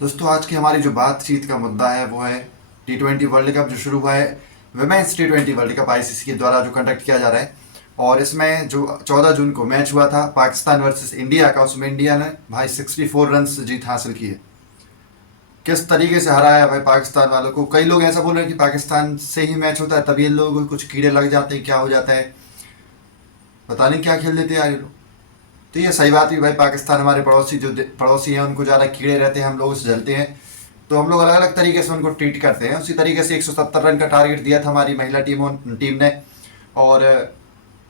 दोस्तों आज की हमारी जो बातचीत का मुद्दा है वो है T20 वर्ल्ड कप जो शुरू हुआ है। Women's T20 world cup ICC के द्वारा जो कंडक्ट किया जा रहा है और इसमें जो 14 जून को मैच हुआ था पाकिस्तान वर्सेस इंडिया का, उसमें इंडिया ने भाई 64 रन से जीत हासिल की है। किस तरीके से हराया भाई पाकिस्तान वालों को। कई लोग ऐसा बोल रहे हैं कि पाकिस्तान से ही मैच होता है तभी इन लोगों को कुछ कीड़े लग जाते हैं, क्या हो जाता है पता नहीं, क्या खेल लेते हैं यार ये लोग। तो ये सही बात है भाई, पाकिस्तान हमारे पड़ोसी जो पड़ोसी हैं उनको ज़्यादा कीड़े रहते हैं, हम लोग उससे जलते हैं। तो हम लोग अलग अलग तरीके से उनको ट्रीट करते हैं। उसी तरीके से 170 रन का टारगेट दिया था हमारी महिला टीम ने, और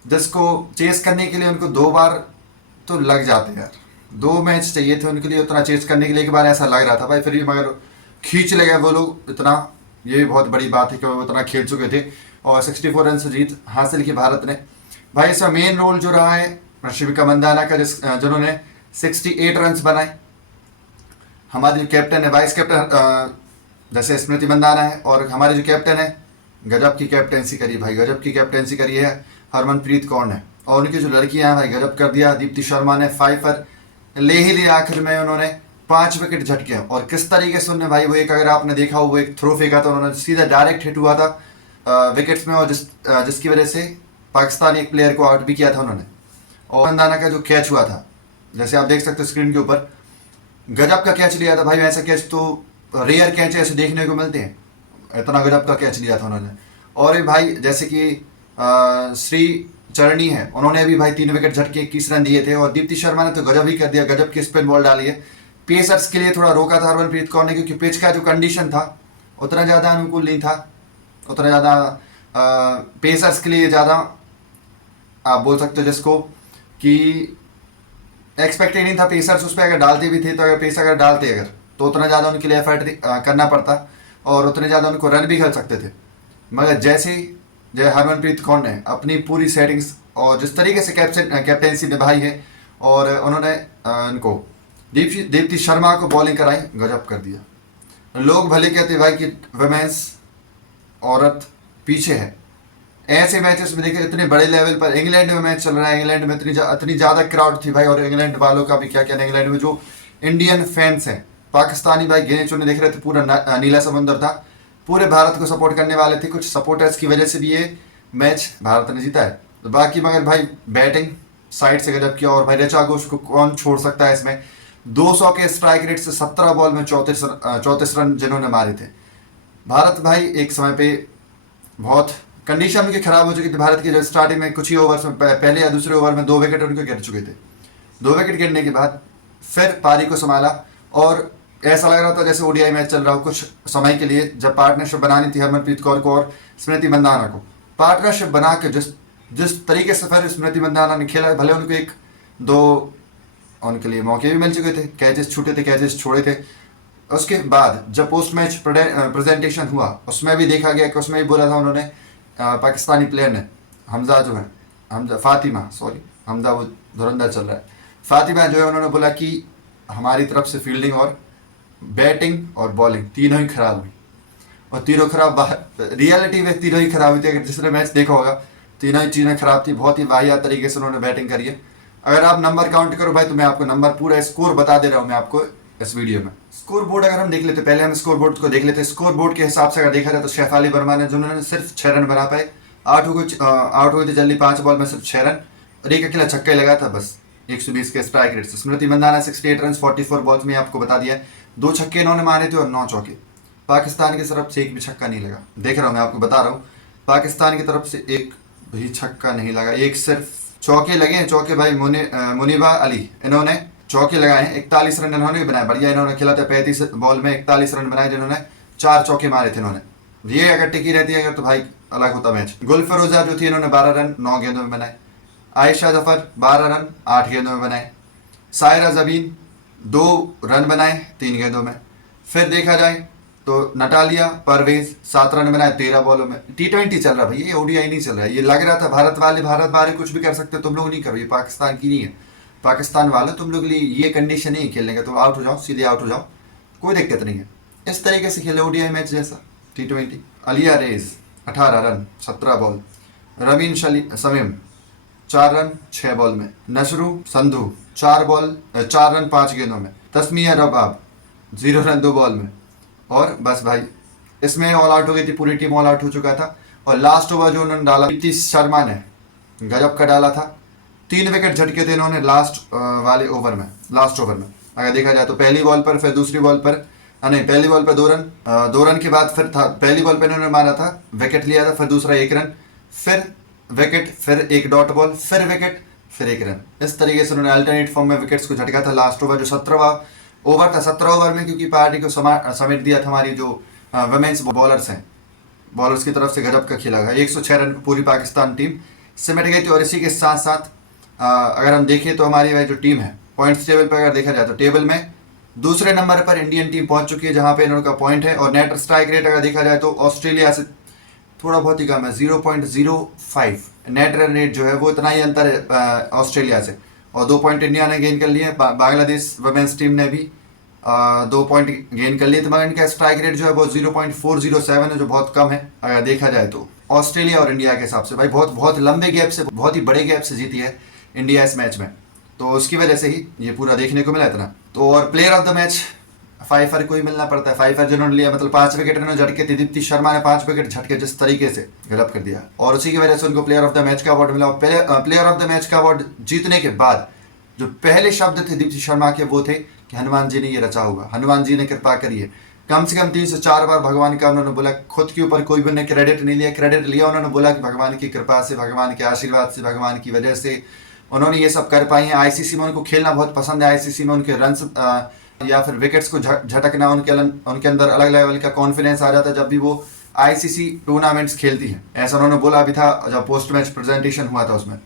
जिसको चेस करने के लिए उनको 2 बार तो लग जाते हैं यार। 2 मैच चाहिए थे उनके लिए उतना चेस करने के लिए। एक बार ऐसा लग रहा था भाई, फिर भी मगर खींच ले गए वो लोग इतना। ये भी बहुत बड़ी बात है कि वो इतना खेल चुके थे और 64 रन से जीत हासिल की भारत ने। भाई इसमें मेन रोल जो रहा है शिविका मंदाना का, जिन्होंने 68 रन बनाए। हमारी जो कैप्टन है, वाइस कैप्टन जैसे स्मृति मंदाना है, और हमारे जो कैप्टन है गजब की कैप्टेंसी करी भाई, गजब की कैप्टेंसी करी है हरमनप्रीत कौर ने। और उनकी जो लड़कियां हैं भाई गजब कर दिया। दीप्ति शर्मा ने 5 पर ले ही लिया, आखिर में उन्होंने 5 विकेट झटके। और किस तरीके से उन्होंने भाई वो एक, अगर आपने देखा हो, वो एक थ्रो फेंका था उन्होंने, सीधा डायरेक्ट हिट हुआ था विकेट्स में, और जिसकी वजह से पाकिस्तानी एक प्लेयर को आउट भी किया था उन्होंने। और मंदाना का जो कैच हुआ था, जैसे आप देख सकते हो स्क्रीन के ऊपर, गजब का कैच लिया था भाई। ऐसा कैच तो रेयर कैच ऐसे देखने को मिलते हैं, इतना गजब का कैच लिया था उन्होंने। और भी भाई जैसे कि श्री चरणी है, उन्होंने भी भाई 3 विकेट झटके 21 रन दिए थे। और दीप्ति शर्मा ने तो गजब ही कर दिया, गजब की स्पिन बॉल डाली है। पेसर्स के लिए थोड़ा रोका था हरमनप्रीत कौर ने, क्योंकि पिच का जो कंडीशन था उतना ज़्यादा अनुकूल नहीं था, उतना ज़्यादा पेसर्स के लिए ज़्यादा आप बोल सकते हो जिसको कि एक्सपेक्टेड नहीं था। पेसर्स उस पर अगर डालते भी थे, तो अगर पेसर अगर डालते अगर तो उतना ज़्यादा उनके लिए एफर्ट करना पड़ता और उतने ज़्यादा उनको रन भी खेल सकते थे। मगर जैसे जय हरमनप्रीत कौर ने अपनी पूरी सेटिंग्स और जिस तरीके से कैप्टेंसी निभाई है, और उन्होंने इनको दीप्ति शर्मा को बॉलिंग कराई, गजब कर दिया। लोग भले कहते भाई कि वुमेन्स औरत पीछे है। ऐसे मैचेस में देखिए इतने बड़े लेवल पर इंग्लैंड में मैच चल रहा है, इंग्लैंड में इतनी ज़्यादा क्राउड थी भाई, और इंग्लैंड वालों का भी क्या कहना। इंग्लैंड में जो इंडियन फैंस हैं, पाकिस्तानी भाई गिने चुने देख रहे थे, पूरा नीला समुंदर था, पूरे भारत को सपोर्ट करने वाले थे। कुछ सपोर्टर्स की वजह से भी ये मैच भारत ने जीता है। तो बाकी मगर भाई बैटिंग साइड से गजब किया। और भाई ऋचा घोष को कौन छोड़ सकता है इसमें, 200 के स्ट्राइक रेट से 17 बॉल में 34 रन जिन्होंने मारे थे। भारत भाई एक समय पे बहुत कंडीशन उनकी खराब हो चुकी थी भारत की, जो स्टार्टिंग में कुछ ही ओवर्स में, पहले या दूसरे ओवर में 2 विकेट उनके गिर चुके थे। 2 विकेट गिरने के बाद फिर पारी को संभाला, और ऐसा लग रहा था जैसे ओडीआई मैच चल रहा हो कुछ समय के लिए। जब पार्टनरशिप बनानी थी हरमनप्रीत कौर को और स्मृति मंदाना को, पार्टनरशिप बना के जिस तरीके से फिर स्मृति मंदाना ने खेला, भले उनको 1-2 उनके लिए मौके भी मिल चुके थे, कैचेस छूटे थे, कैचेस छोड़े थे। उसके बाद जब पोस्ट मैच प्रेजेंटेशन हुआ, उसमें भी देखा गया कि उसमें भी बोला था उन्होंने, पाकिस्तानी प्लेयर ने, हमजा जो है, हमजा वो धुरंधर चल रहा है, फातिमा जो है, उन्होंने बोला कि हमारी तरफ से फील्डिंग और बैटिंग और बॉलिंग तीनों ही खराब हुई। और तीनों खराब, रियलिटी में तीनों ही खराब हुई थी। अगर जिसने मैच देखा होगा, तीनों ही चीज़ें खराब थी। बहुत ही वाहियात तरीके से उन्होंने बैटिंग करी है। अगर आप नंबर काउंट करो भाई, तो मैं आपको नंबर पूरा स्कोर बता दे रहा हूँ मैं आपको इस वीडियो में। स्कोर बोर्ड अगर हम देख लेते, पहले हम स्कोर बोर्ड को देख लेते। स्कोर बोर्ड के हिसाब से अगर देखा जाए तो शेफाली वर्मा ने, जिन्होंने सिर्फ 6 रन बना पाए, आउट हुए थे जल्दी 5 बॉल में सिर्फ 6 रन, और एक अकेला छक्का ही लगा था बस 120 के स्ट्राइक रेट से। स्मृति मंदाना 68 रन 44 बॉल्स में, आपको बता दिया 2 छक्के इन्होंने मारे थे और 9 चौके। पाकिस्तान की तरफ से एक भी छक्का नहीं लगा, देख रहा हूँ मैं आपको बता रहा हूँ, पाकिस्तान की तरफ से एक भी छक्का नहीं लगा। एक सिर्फ चौके लगे हैं, चौके भाई मुनीबा अली, इन्होंने चौके लगाए हैं। 41 रन इन्होंने भी बनाए, बढ़िया इन्होंने खेला था। 35 बॉल में 41 रन बनाए, जिन्होंने 4 चौके मारे थे इन्होंने। ये अगर टिकी रहती है अगर, तो भाई अलग होता मैच। गुल फरोजा जो थी, इन्होंने 12 रन 9 गेंदों में बनाए। आयशा जफर 12 रन 8 गेंदों में बनाए। सायरा जबीन 2 रन बनाए 3 गेंदों में। फिर देखा जाए तो नटालिया परवेज 7 रन बनाए 13 बॉलों में। T20 चल रहा है भाई, ये ओडीआई नहीं चल रहा है। ये लग रहा था भारत वाले कुछ भी कर सकते हो, तुम लोग नहीं करो, ये पाकिस्तान की नहीं है। पाकिस्तान वाले तुम लोग लिए ये कंडीशन नहीं है खेलने का, तुम आउट हो जाओ, सीधे आउट हो जाओ, कोई दिक्कत नहीं है। इस तरीके से खेले ओडीआई मैच जैसा T20। Aliya Riaz 18 run 17 ball. Rameen Shamim 4 run 6 ball में। नशरू संधू 4 रन 5 गेंदों में। तस्मिया रबाब 0 रन 2 बॉल में, और बस भाई इसमें ऑल आउट हो गई थी, पूरी टीम ऑल आउट हो चुका था। और लास्ट ओवर जो उन्होंने डाला, दीप्ति शर्मा ने गजब का डाला था। 3 विकेट झटके थे इन्होंने लास्ट वाले ओवर में, लास्ट ओवर में अगर देखा जाए तो पहली बॉल पर, फिर दूसरी बॉल पर, नहीं पहली बॉल पर 2 रन, 2 रन के बाद फिर था पहली बॉल पर इन्होंने मारा था, विकेट लिया था, फिर दूसरा 1 रन, फिर विकेट, फिर 1 डॉट बॉल, फिर विकेट, फिर 1 रन। इस तरीके से उन्होंने अल्टरनेट फॉर्म में विकेट्स को झटका था। लास्ट ओवर जो 17वां ओवर था, 17 ओवर में क्योंकि पार्टी को समेट दिया था हमारी जो वुमेन्स बॉलर्स हैं, बॉलर्स की तरफ से गजब का खेला गया। 106 रन पूरी पाकिस्तान टीम सिमट गई थी। और इसी के साथ साथ अगर हम देखें तो हमारी वह जो टीम है पॉइंट्स टेबल पर अगर देखा जाए तो टेबल में दूसरे नंबर पर इंडियन टीम पहुंच चुकी है, जहां पे इनका पॉइंट है। और नेट स्ट्राइक रेट अगर देखा जाए तो ऑस्ट्रेलिया से थोड़ा बहुत ही कम है, 0.05 नेट रन रेट जो है वो इतना ही अंतर है ऑस्ट्रेलिया से। और 2 पॉइंट इंडिया ने गेन कर लिए, बांग्लादेश वुमेन्स टीम ने भी 2 पॉइंट गेन कर लिए। तो मगर इनका स्ट्राइक रेट जो है वो 0.407 है, जो बहुत कम है अगर देखा जाए तो ऑस्ट्रेलिया और इंडिया के हिसाब से। भाई बहुत बहुत लंबे गैप से, बहुत ही बड़े गैप से जीती है इंडिया इस मैच में, तो उसकी वजह से ही ये पूरा देखने को मिला इतना। तो और प्लेयर ऑफ द मैच फाइफर को ही मिलना पड़ता है। फाइफर जिन्होंने लिया, मतलब 5 विकेट इन्होंने झटके थे, दीप्ति शर्मा ने 5 विकेट झटके जिस तरीके से गलत कर दिया, और उसी की वजह से उनको प्लेयर ऑफ द मैच का अवार्ड मिला। प्लेयर ऑफ द मैच का अवार्ड जीतने के बाद जो पहले शब्द थे दीप्ति शर्मा के वो थे कि हनुमान जी ने ये रचा होगा, हनुमान जी ने कृपा करिए। कम से कम 3 से 4 बार भगवान का उन्होंने बोला, खुद के ऊपर कोई भी ने क्रेडिट नहीं लिया, क्रेडिट लिया उन्होंने बोला कि भगवान की कृपा से, भगवान के आशीर्वाद से, भगवान की वजह से उन्होंने ये सब कर पाई हैं। आईसीसी में उनको खेलना बहुत पसंद है, आईसीसी में उनके रन या फिर विकेट्स को झटकना, उनके अंदर अलग लेवल का कॉन्फिडेंस आ जाता है जब भी वो आईसीसी टूर्नामेंट्स खेलती हैं। ऐसा उन्होंने बोला भी था जब पोस्ट मैच प्रेजेंटेशन हुआ था उसमें।